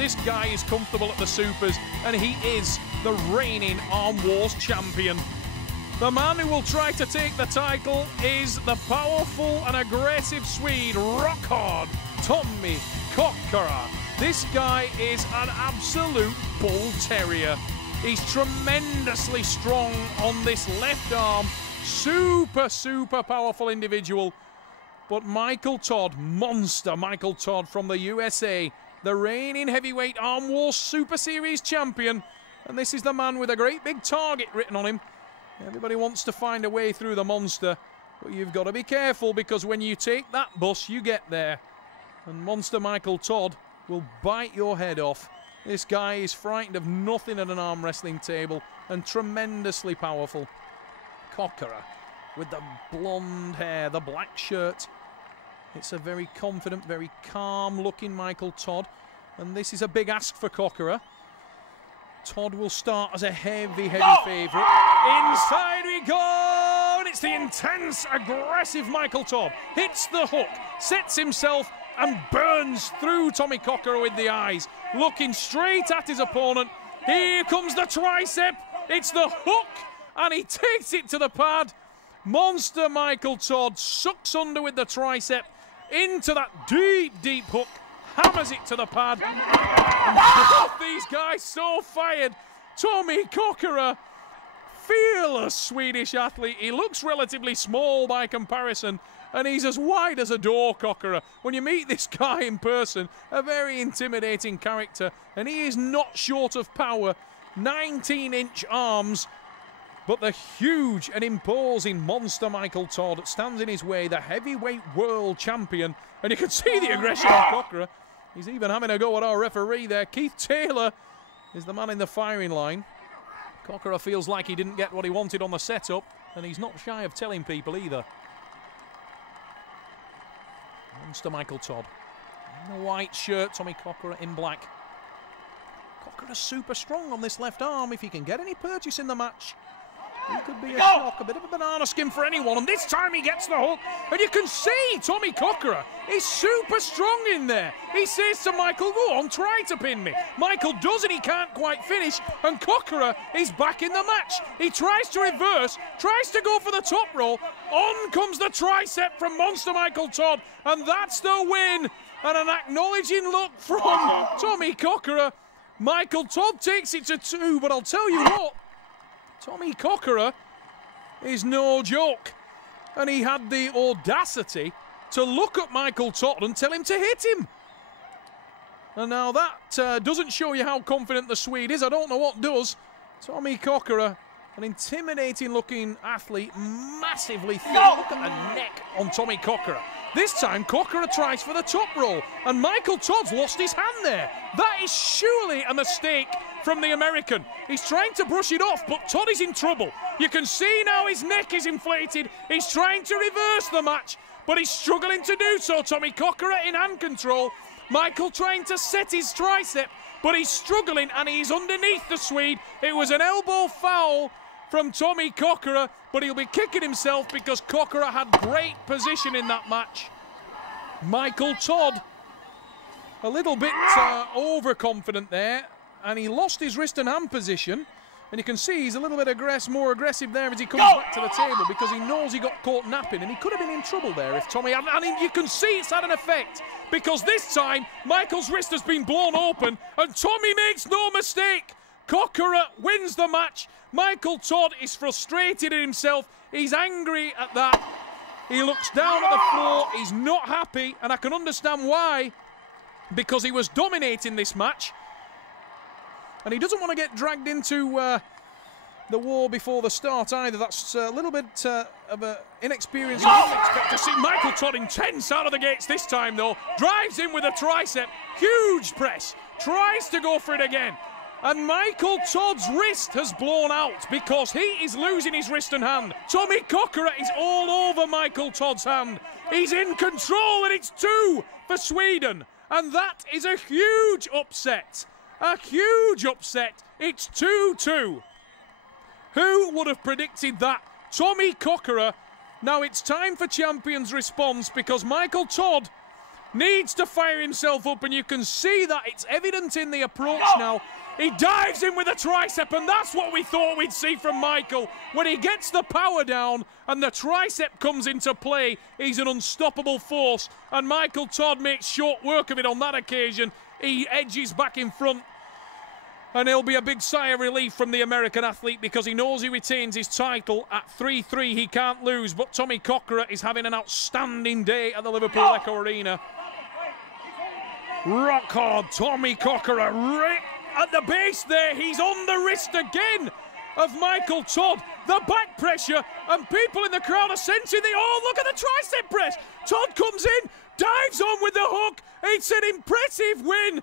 this guy is comfortable at the supers, and he is the reigning Arm Wars champion. The man who will try to take the title is the powerful and aggressive Swede, rock hard, Tommy Kokarre. This guy is an absolute bull terrier. He's tremendously strong on this left arm. Super powerful individual. But Michael Todd, monster Michael Todd from the USA, the reigning heavyweight Arm Wars Super Series champion. And this is the man with a great big target written on him. Everybody wants to find a way through the monster, but you've got to be careful, because when you take that bus, you get there. And Monster Michael Todd will bite your head off. This guy is frightened of nothing at an arm wrestling table and tremendously powerful. Kokarre with the blonde hair, the black shirt. It's a very confident, very calm looking Michael Todd. And this is a big ask for Kokarre. Todd will start as a heavy favourite. Inside we go! And it's the intense, aggressive Michael Todd. Hits the hook, sets himself and burns through Tommy Kokarre with the eyes. Looking straight at his opponent. Here comes the tricep. It's the hook, and he takes it to the pad. Monster Michael Todd sucks under with the tricep into that deep hook. Hammers it to the pad. And both these guys so fired. Tommy Kokarre, fearless Swedish athlete. He looks relatively small by comparison, and he's as wide as a door, Kokarre. When you meet this guy in person, a very intimidating character, and he is not short of power. 19-inch arms, but the huge and imposing monster Michael Todd stands in his way, the heavyweight world champion. And you can see the aggression of Kokarre. He's even having a go at our referee there. Keith Taylor is the man in the firing line. Kokarre feels like he didn't get what he wanted on the setup, and he's not shy of telling people either. Monster Michael Todd in the white shirt, Tommy Kokarre in black. Kokarre super strong on this left arm. If he can get any purchase in the match, he could be a shock, a bit of a banana skin for anyone. And this time he gets the hook. And you can see Tommy Kokarre is super strong in there. He says to Michael, go on, try to pin me. Michael does, and he can't quite finish. And Kokarre is back in the match. He tries to reverse, tries to go for the top roll. On comes the tricep from Monster Michael Todd. And that's the win. And an acknowledging look from Tommy Kokarre. Michael Todd takes it to 2, but I'll tell you what, Tommy Kokarre is no joke. And he had the audacity to look at Michael Todd and tell him to hit him. And now that doesn't show you how confident the Swede is. I don't know what does. Tommy Kokarre, an intimidating looking athlete, massively thick. Look at the neck on Tommy Kokarre. This time Kokarre tries for the top roll, and Michael Todd's lost his hand there. That is surely a mistake from the American. He's trying to brush it off, but Todd is in trouble. You can see now his neck is inflated. He's trying to reverse the match, but he's struggling to do so. Tommy Kokarre in hand control. Michael trying to set his tricep, but he's struggling, and he's underneath the Swede. It was an elbow foul from Tommy Kokarre, but he'll be kicking himself because Kokarre had great position in that match. Michael Todd, a little bit overconfident there, and he lost his wrist and hand position. And you can see he's a little bit more aggressive there as he comes back to the table, because he knows he got caught napping, and he could have been in trouble there if Tommy hadn't. And you can see it's had an effect, because this time Michael's wrist has been blown open, and Tommy makes no mistake. Kokarre wins the match. Michael Todd is frustrated at himself. He's angry at that. He looks down at the floor. He's not happy, and I can understand why, because he was dominating this match. And he doesn't want to get dragged into the war before the start either. That's a little bit of an inexperience. You wouldn't expect to see Michael Todd intense out of the gates this time, though. Drives in with a tricep. Huge press. Tries to go for it again. And Michael Todd's wrist has blown out because he is losing his wrist and hand. Tommy Kokarre is all over Michael Todd's hand. He's in control, and it's 2 for Sweden. And that is a huge upset. A huge upset. It's 2-2. Who would have predicted that? Tommy Kokarre. Now it's time for Champion's response, because Michael Todd needs to fire himself up, and you can see that it's evident in the approach now. He dives in with a tricep, and that's what we thought we'd see from Michael. When he gets the power down and the tricep comes into play, he's an unstoppable force, and Michael Todd makes short work of it on that occasion. He edges back in front, and it'll be a big sigh of relief from the American athlete because he knows he retains his title. At 3-3, he can't lose, but Tommy Kokarre is having an outstanding day at the Liverpool Echo Arena. Rock hard, Tommy Kokarre, right at the base there. He's on the wrist again of Michael Todd. The back pressure, and people in the crowd are sensing oh, look at the tricep press. Todd comes in, dives on with the hook. It's an impressive win